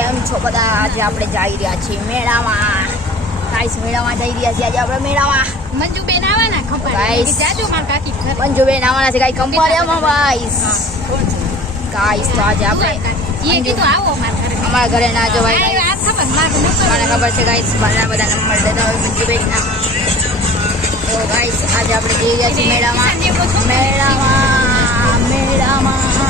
કેમ છો બધા. આજે આપણે જઈ રહ્યા છીએ મેળામાં. ગાઈસ મેળામાં જઈ રહ્યા છીએ. આજે આપણે મેળામાં. મંજુ બેન આવવાના ખબર Guys. જાજો માર કાકી ઘરે. મંજુબેન આવવાના છે. ગાઈ કંપાળિયામાં ગાઈસ ગાઈસ તો આજે આપણે ઈએ કીધું આવો માર ઘરે. અમારા ઘરે ના જો ભાઈ આ ખબર માર મને ખબર છે ગાઈસ મારા બધા નંબર દેતા હોય મંજુબેનના. તો ગાઈસ આજે આપણે જઈ રહ્યા છીએ મેળામાં. મેળામાં મેળામાં. ગાઈસ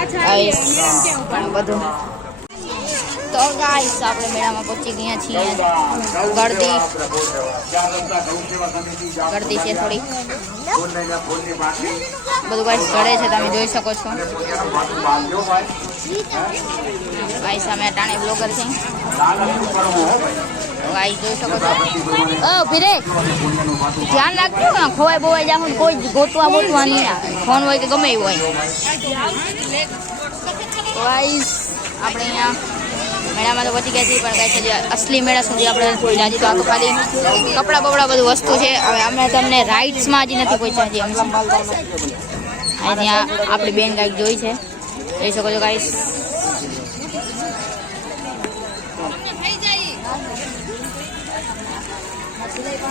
પાછા ગાઈસ આવીએ, એમ કેવું ઘણું બધું. તો ગાઈસ આપણે મેળામાં પહોંચી ગયા છીએ. ગળદી ગળદી છે થોડી બધું ગાઈસ ગળે છે તમે જોઈ શકો છો ગાઈસ અમે અટાણે બ્લોગર છે જોઈ શકો છો. ધ્યાન રાખજો ને ખોવાય બોવાય જાવ કોઈ ગોતવા બોતવા નહીં ફોન હોય કે ગમે હોય. ગાઈસ આપણે અહીંયા મેળામાં તો પહોંચી ગયા છીએ, પણ કાંઈ હજી અસલી મેળા સુધી આપણે નથી તો આ તો ખાલી કપડાં બપડા બધું વસ્તુ છે. હવે અમે તમને રાઇડ્સમાં હજી નથી પહોંચ્યા અમે અહીંયા આપણી બેન કાંઈક જોઈ છે. જોઈ શકો છો ગાઈસ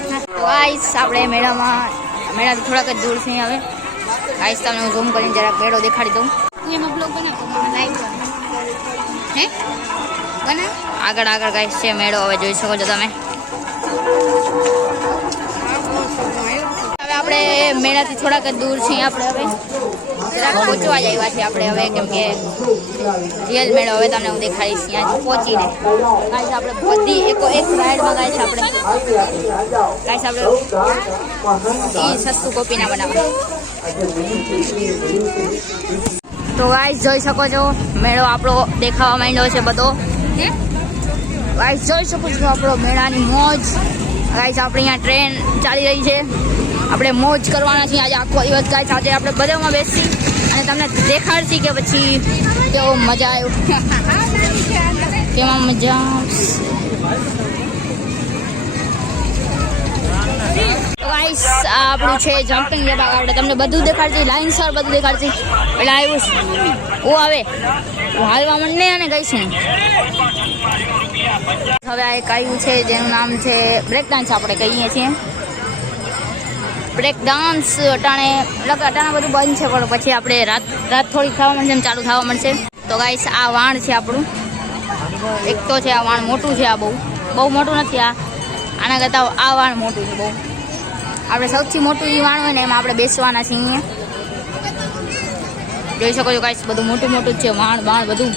ગાઈસ આપણે મેળામાં મેળાથી થોડાક જ દૂર છે આવે ગાઈસ તમને હું ઝૂમ કરીને જરાક મેળો દેખાડી દઉં. એમાં બ્લોગ બનાવો. હે? બનાવ આગળ આગળ ગાઈસ છે મેળો. હવે જોઈ શકો છો તમે. હવે આપણે મેળાથી થોડાક જ દૂર છીએ આપણે હવે. જરાક પહોંચવા જ છીએ આપણે હવે, કેમ કે રિયલ મેળો હવે તમને હું દેખાડીશ ત્યાં પહોંચીને. ગાઈસ આપણે બધી એકો એક રાઈડમાં છે આપણે ગાઈસ આપણે એ સસ્તું કોપીના બનાવવા. તો ગાઈસ જોઈ શકો છો, મેળો આપણો દેખાવા માંડ્યો છે બધો. ગાઈસ જોઈ શકો છો આપણો મેળાની મોજ. ગાઈસ આપણે અહીંયા ટ્રેન ચાલી રહી છે. આપણે મોજ કરવાના છીએ આજે આખો દિવસ. ગાય આજે આપણે બધામાં બેસી અને તમને દેખાડશી કે પછી કેવો મજા આવ્યો. કેમાં મજા ગાઈસ આપણું છે જમ્પિંગ લેવા આપણે તમને બધું દેખાડશે લાઈન સર બધું દેખાડશે. એટલે આવ્યું ઓ આવે હાલવા મળે નહીં અને ગઈશ હવે આ એક આવ્યું છે, જેનું નામ છે બ્રેક ડાન્સ આપણે કહીએ છીએ. બ્રેક ડાન્સ અટાણે કે અટાણે બધું બંધ છે, પણ પછી આપણે રાત રાત થોડીક થવા મળશે ચાલુ થવા મળશે. તો ગાઈસ આ વાણ છે આપણું. એક તો છે આ વાણ મોટું છે આ બહુ. બહુ મોટું નથી આ. આના કરતાં આ વાણ મોટું છે બહુ. આપણે સૌથી મોટું એ વાણ હોય ને એમાં આપણે બેસવાના છીએ. જોઈ શકો છો કાંઈ બધું મોટું મોટું જ છે, વાણ વાણ બધું.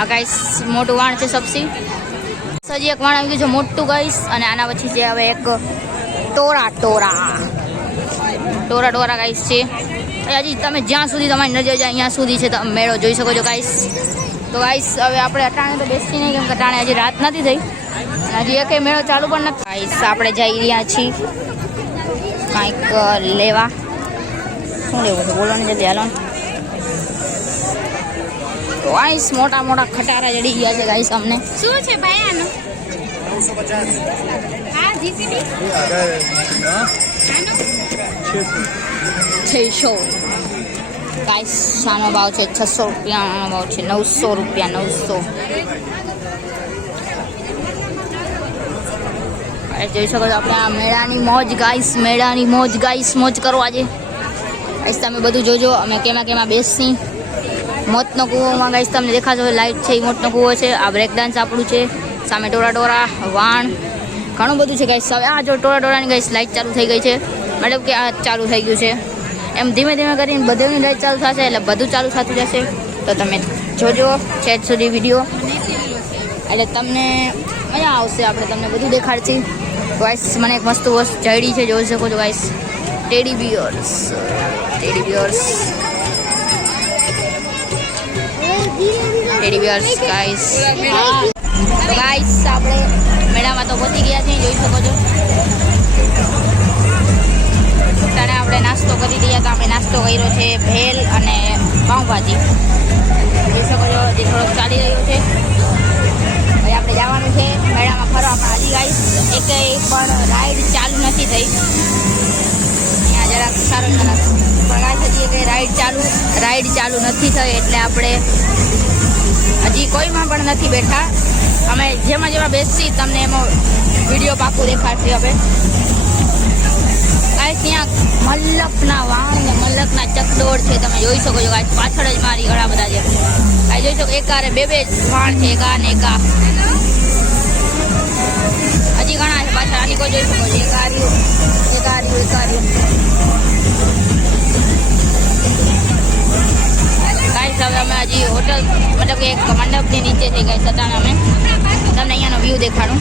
આ કાંઈ મોટું વાણ છે સબસી. સજી એક વાણ આવી ગયું છે, મોટું ગાઈસ અને આના પછી છે હવે એક ટોરા ટોરા ટોરા ટોરા ગાઈસ છે એ હજી તમે જ્યાં સુધી તમારી નજર જાય અહીંયા સુધી છે તમે મેળો જોઈ શકો છો ગાઈસ તો ગાઈસ હવે આપણે અટાણે તો બેસી નહીં કેમ કે અટાણે હજી રાત નથી થઈ. અને હજી એકે મેળો ચાલુ પણ નથી. ગાઈસ આપણે જઈ રહ્યા છીએ. કાંઈક લેવા. શું લેવું છે? બોલો ને જલ્દી હાલો. ને. તો ગાઈસ મોટા મોટા ખટારા જડી ગયા છે ગાઈસ અમને. શું છે ભાઈ આનું? હા જીસીબી છસો ગાઈસ આનો ભાવ છે છસો રૂપિયાનો ભાવ છે નવસો રૂપિયા, નવસો. જોઈ શકો છો આપણે આ મેળાની મોજ ગાઈસ મેળાની મોજ ગાઈસ મોજ કરો આજે. ગાઈસ તમે બધું જોજો, અમે કેમાં કેમાં બેસી. મોતનો કૂવોમાં ગાઈસ તમને દેખાતો લાઈટ છે, એ મોતનો કૂવો છે, આ બ્રેક ડાન્સ આપણું છે. સામે ટોરા ટોરા વાણ. ઘણું બધું છે ગાઈસ હવે આ જો ટોળા ટોળાની ગાઈસ લાઇટ ચાલુ થઈ ગઈ છે. મતલબ કે આ ચાલુ થઈ ગયું છે. એમ ધીમે ધીમે કરીને બધાની લાઇટ ચાલુ થશે એટલે બધું ચાલુ થતું જશે. તો તમે જોજો છેક સુધી વીડિયો એટલે તમને મજા આવશે આપણે તમને બધું દેખાડશી ગાઈસ મને એક મસ્ત વસ્તુ ચડી છે, જોઈ શકો છો guys teddy bears teddy bears teddy bears guys guys આપણે મેળામાં તો પહોંચી ગયા છીએ જોઈ શકો છો. ત્યારે આપણે નાસ્તો કરી રહ્યા તો આપણે નાસ્તો કર્યો છે, ભેલ અને પાઉંભાજી. જોઈ શકો છો, હજી થોડોક ચાલી રહ્યો છે. હવે આપણે જવાનું છે, મેળામાં ફરવા પણ હજી ગાઈસ એક પણ રાઈડ ચાલુ નથી થઈ. અહીંયા જરાક સારું ખરાબ પણ હજી કે રાઈડ ચાલુ રાઈડ ચાલુ નથી થઈ, એટલે આપણે હજી કોઈમાં પણ નથી બેઠા. અમે જેમાં જેમાં બેસી તમને એમાં વીડિયો પાકું દેખાડશે હવે. ગાઈસ, ત્યાં મલ્લકના વાણ ને મલ્લકના ચકડોળ છે, તમે જોઈ શકો છો. ગાઈસ, પાછળ જ મારી ઘણા બધા છે. ગાઈસ, જોઈ શકો એક આરે બે બે વાણ છે, એક આ ને એક આ. હજી ઘણા છે પાછળ, આની કોઈ જોઈ શકો છો. એક આ રહ્યું, એક આ રહ્યું, એક આ રહ્યું. ગાઈસ, હવે અમે હજી હોટલ, મતલબ કે એક મંડપની નીચે છે, ગાઈસ, અટાણે અમે. તમને અહીંયાનો વ્યૂ દેખાડું.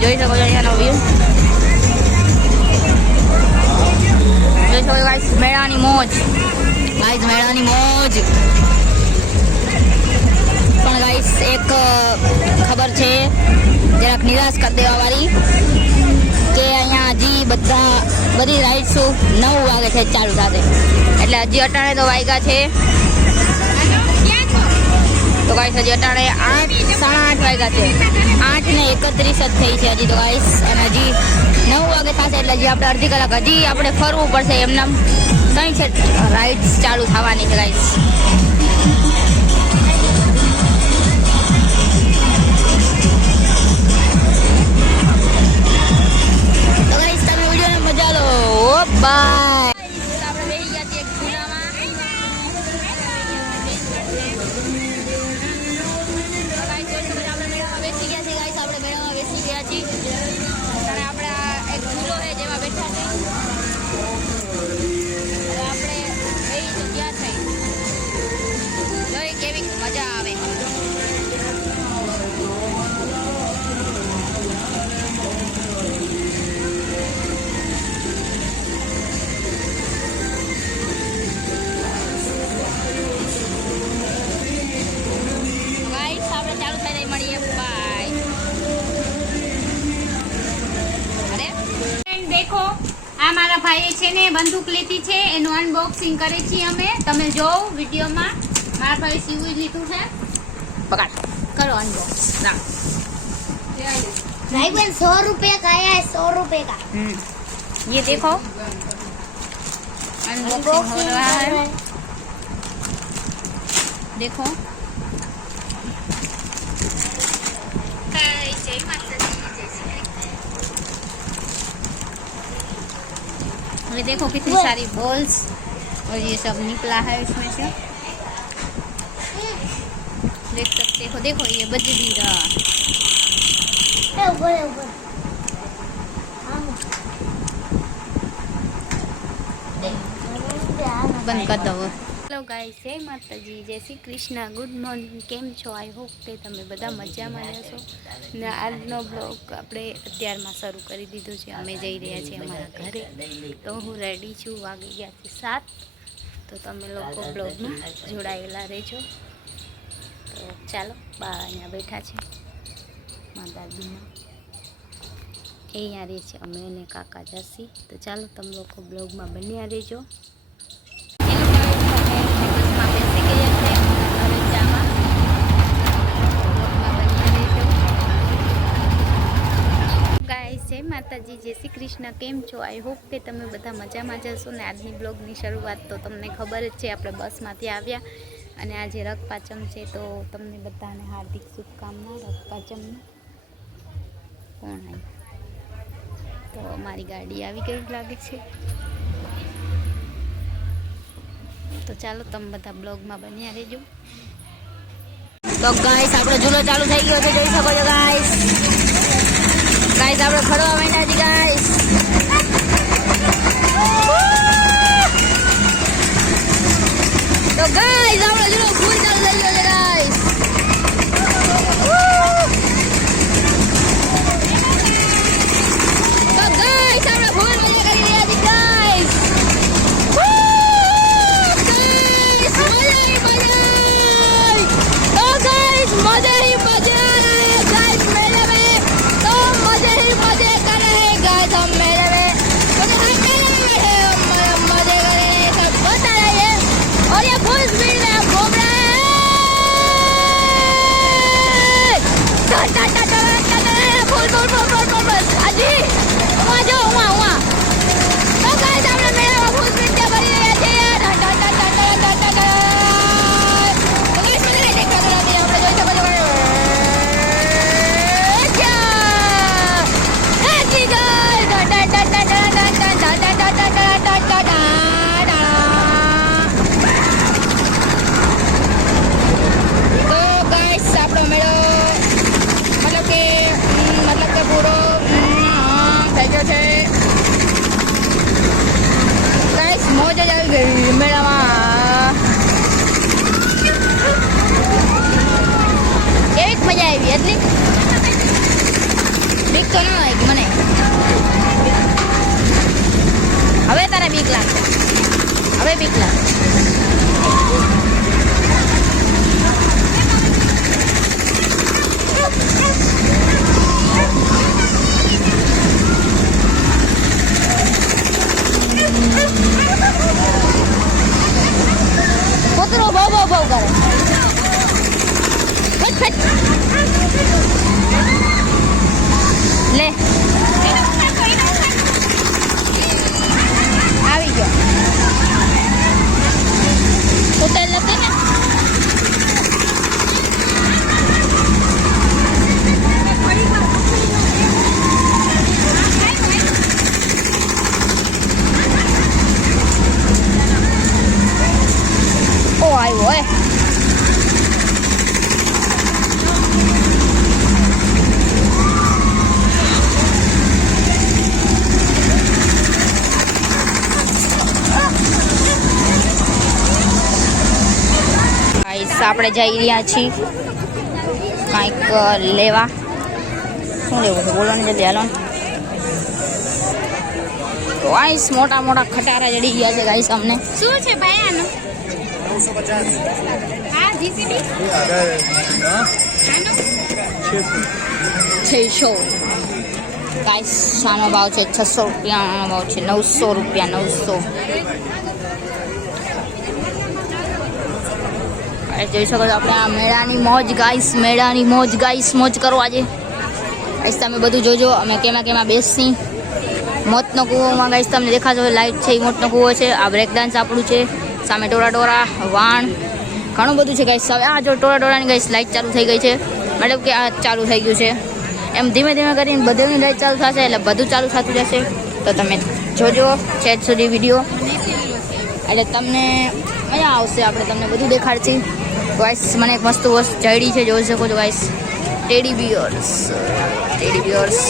જોઈ શકો છો અહીંયાનો વ્યૂ જોઈ શકો ગાઈસ મેળાની મોજ. ગાઈસ મેળાની મોજ. પણ ગાઈસ એક ખબર છે, જરાક નિરાશ કરી દેવા વાળી, કે અહીંયા હજી બધા, બધી રાઇડ્સો નવ વાગે છે, ચાલુ થશે. એટલે હજી અટાણે તો વાગ્યા છે. ગાઈસ હજી અટાણે આઠ, સાડા આઠ વાગ્યા છે. આઠ ને એકત્રીસ જ થઈ છે હજી તો ગાઈસ અને હજી નવ વાગે થશે એટલે હજી આપણે અડધી કલાક હજી આપણે ફરવું પડશે એમના ત્રણ છે રાઇડ્સ ચાલુ થવાની છે ગાઈસ તો ભાઈએ છે ને બંદૂક લીધી છે એનું અનબોક્સિંગ કરે છીએ અમે તમે જોવો વિડીયોમાં મારા ભાઈ સીવું લીધું છે પકડ કરો અનબોક્સ ના भाई बहन सौ रुपए का आया है सौ रुपए का हम्म ये देखो अनबॉक्सिंग हो रहा है देखो ये देखो कितनी सारी बॉल्स और ये सब निकला है इसमें से। देख सकते हो देखो ये बज भी ऊपर है, ऊपर हाँ। बंद कर दो હેલો ગાય જય માતાજી, જય શ્રી કૃષ્ણ. Good morning. કેમ છો? આઈ હોપ કે તમે બધા મજામાં રહેશો ને આજનો બ્લોગ આપણે અત્યારમાં શરૂ કરી દીધો છે. અમે જઈ રહ્યા છીએ અમારા ઘરે. તો હું રેડી છું. વાગી ગયા છે સાત. તો તમે લોકો બ્લોગમાં જોડાયેલા રહેજો. તો ચાલો, બા અહીંયા બેઠા છે. મારા દાદીમાં એ અહીંયા રહે છે. અમે અને કાકા જસી. તો ચાલો, તમે લોકો બ્લોગમાં બન્યા રહેજો. માતાજી, જય શ્રી કૃષ્ણ, કેમ છો? આઈ હોપ કે તમે બધા મજામાં જશો ને આજની બ્લોગની શરૂઆત તો તમને ખબર જ છે, આપણે બસમાંથી આવ્યા અને આજે રગપાચમ છે તો તમને બધાને હાર્દિક શુભકામના રગપાચમની કોણ તો અમારી ગાડી આવી ગઈ લાગે છે. તો ચાલો તમે બધા બ્લોગમાં બન્યા રહેજો. તો ગાઈસ આપણો ઝૂલો ચાલુ થઈ ગયો છે. જોઈ શકો છો ગાઈસ ગાઈસ આપણે ફરવા માંડ્યા છીએ ગાઈસ તો ગાઈસ આપણે ઝૂલો ફૂલ ચાલુ થઈ ગયો છે ગાઈસ તો ગાઈસ આપણે ફૂલ મજા કરી રહ્યા છીએ ગાઈસ ગાઈસ મજા આવી મજા આવી તો ગાઈસ કેટલી બીક તો ન લાગી મને હવે તારે બીક લાગશે. હવે બીક લાગે કૂતરો બહુ બહુ બહુ લે આવી ગયો હોટેલ નથી ને ઓ આવ્યો હે આપણે જઈ રહ્યા છીએ. કંઈક લેવા. શું લેવું છે? બોલો ને જલ્દી હાલો ને. તો ગાઈસ મોટા મોટા ખટારા જડી ગયા છે ગાઈસ અમને. શું છે ભાઈ આનું? છસો ગાઈસ આનો ભાવ છે છસો રૂપિયાનો ભાવ છે નવસો રૂપિયા નવસો. જોઈ શકો છો આપણે આ મેળાની મોજ, ગાઈસ, મેળાની મોજ, ગાઈસ, મોજ કરો આજે. ગાઈસ, તમે બધું જોજો, અમે કેમાં કેમાં બેસી. મોતનો કૂવોમાં, ગાઈસ, તમને દેખાતો હોય લાઈટ છે, એ મોતનો કૂવો છે, આ બ્રેક ડાન્સ આપણું છે, સામે ટોરા ટોરા વાણ, ઘણું બધું છે, ગાઈસ. હવે આ જો ટોરા ટોરાની ગાઈસ લાઈટ ચાલુ થઈ ગઈ છે. મતલબ કે આ ચાલુ થઈ ગયું છે. એમ ધીમે ધીમે કરીને બધુંની લાઈટ ચાલુ થશે, એટલે બધું ચાલુ થતું જશે. તો તમે જોજો છેદ સુધી વીડિયો. એટલે તમને મજા આવશે, આપણે તમને બધું દેખાડશી ગાઈસ મને એક વસ્તુ ચડી છે, જોઈ શકો છો guys teddy bears teddy bears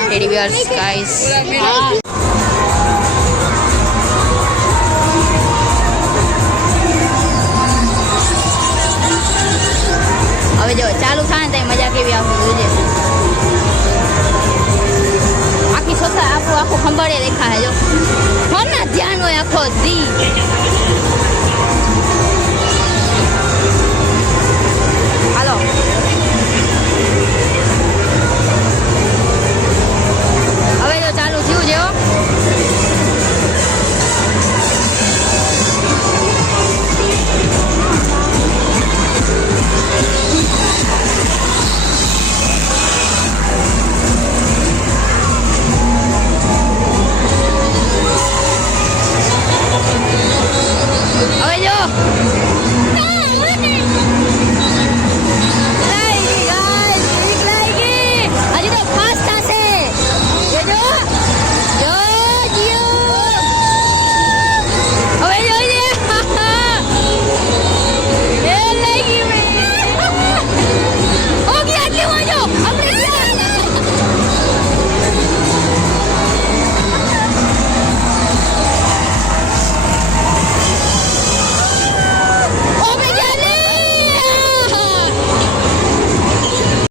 teddy bears guys હવે જો, ચાલુ થાય ને ત્યાં મજા કેવી આવતી જોજે આખી છોકરા આખું આખું ખંભાળે દેખાય જો. કોના ધ્યાન હોય આખો દી